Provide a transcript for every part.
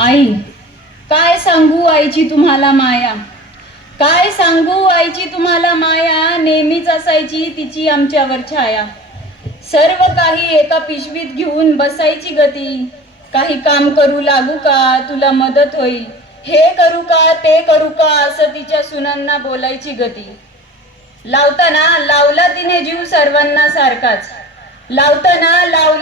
आई काय सांगू आईची तुम्हाला माया काय सांगू आईची तुम्हाला माया नेहमीच असायची तिची आमच्यावर छाया सर्व काही एका पिशवीत घेऊन बसायची गती काही काम करू लागू का तुला मदत होईल हे करू का ते करू का असं तिच्या सुनांना बोलायची गती लावताना लावला तिने जीव सर्वांना सारखाच लावताना लाव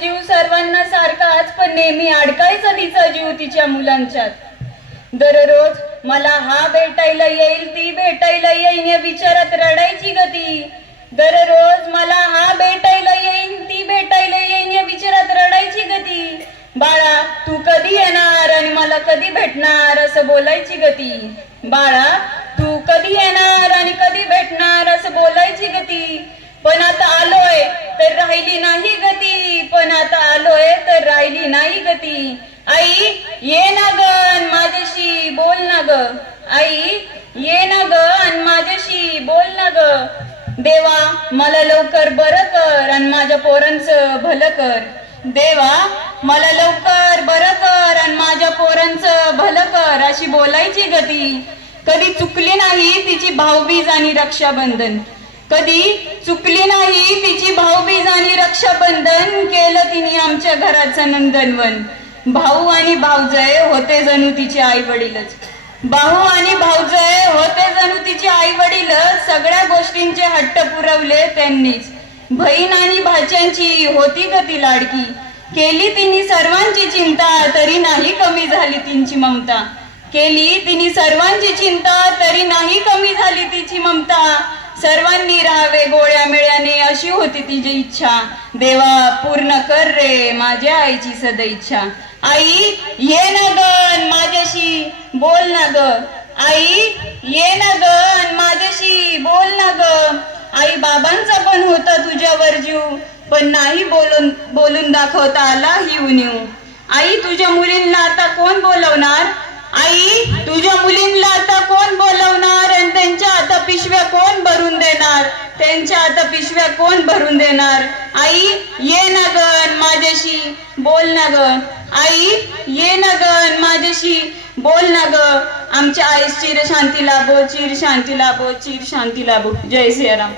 जीव सर्वांना सारखाच पण नेहमी अडकायचा तिचा जीव तिच्या मुलांच्यात दररोज मला हा भेटायला येईल ती भेटायला येईन या विचारात रडायची गती दररोज मला हा भेटायला येईल ती भेटायला येईन या विचारात रडायची गती बाळा तू कधी येणार आणि मला कधी भेटणार असं बोलायची गती बाळा ये ना ग माझ्याशी बोल ना ग आई ये ना ग आणि माझ्याशी बोल ना ग देवा मला लवकर बर कर आणि माझ्या पोरांचं भल कर देवा मला लवकर बर कर आणि माझ्या पोरांचं भल कर अशी बोलायची गती कधी चुकली नाही तिची भाऊबीज आणि रक्षाबंधन कधी चुकली नाही तिची भाऊबीज आणि रक्षाबंधन केलं तिने आमच्या घराचं नंदनवन भाऊ आणि भाऊजय होते जणू तिचे आई वडीलच भाऊ आणि भाऊजय होते जणू तिचे आई वडीलच सगळ्या गोष्टींचे हट्ट पुरवले त्यांनीच बहीण आणि भाच्यांची होती ग ती लाडकी केली तिने सर्वांची चिंता तरी नाही कमी झाली तिची ममता केली तिने सर्वांची चिंता तरी नाही कमी झाली तिची ममता सर्वांनी राहावे गोळ्या मिळ्याने अशी होती तिची इच्छा देवा पूर्ण कर रे माझ्या आईची सद इच्छा आई ये ना गण माझ्याशी बोल ना ग आई ये ना गण माझ्याशी बोल ना ग आई बाबांचा पण होता तुझ्यावर जीव पण नाही बोलून बोलून दाखवता आला ही उन्यू आई तुझ्या मुलींना आता कोण बोलवणार आई तुझ्या मुलींना आता कोण बोलवणार त्यांच्या आता पिशव्या कोण भरून देणार आई ये ना गण माझ्याशी बोल ना ग आई ये ना माझ्याशी बोल ना ग आमच्या आई चिर शांती लाभो चिर शांती लाभो चिर शांती लाभो जय सियाराम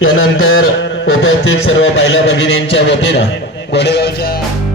त्यानंतर उपस्थित सर्व पहिल्या भगिनींच्या वतीनं गोडेगावच्या